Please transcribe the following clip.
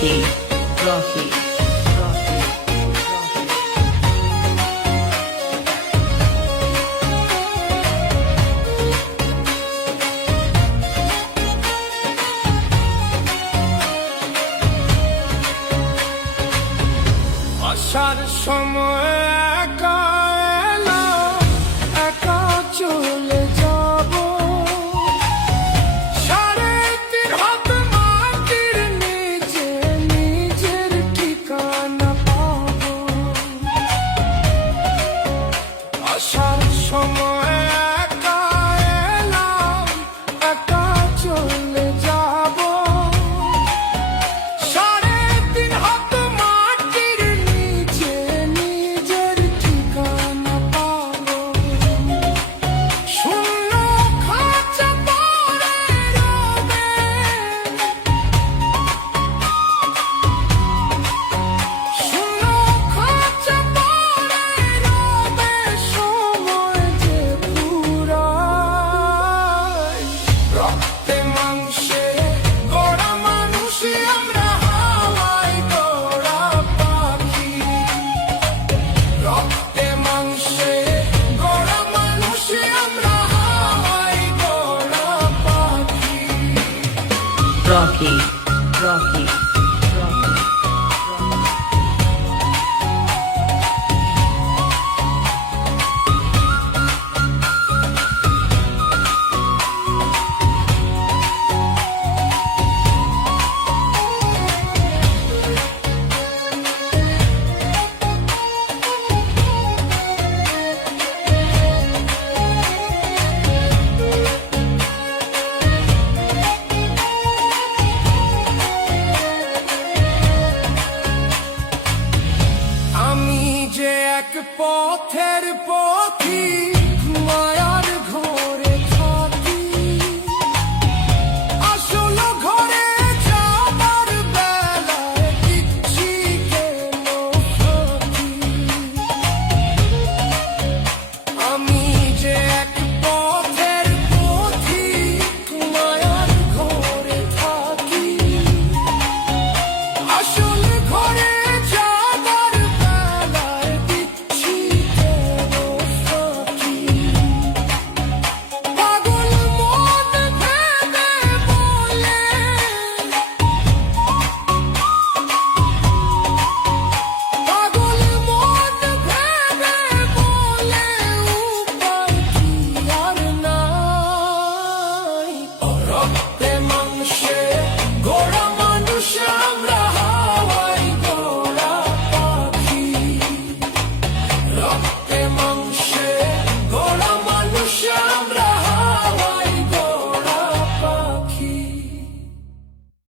Rocky, Rocky, Rocky, আসার সময় একা এলাম, একা চলে যাব। 3.5 হাত মাটির নিচে নিজের ঠিকানা পাবো। আসার সময় একা এলাম, একা চলে যাব। 3.5 হাত মাটির নিচে নিজের ঠিকানা পাবো। শূন্য খাঁচা পড়ে রবে, শূন্য খাঁচা পড়ে রবে, সময় যে ফুরায়। রক্তে মাংসে গড়া মানুষই আমরা, হাওয়ায় গড়া পাখি। রক্তে মাংসে গড়া মানুষই আমরা, হাওয়ায় গড়া পাখি। Rocky, Rocky, Rocky. আমি যে এক পথের পথ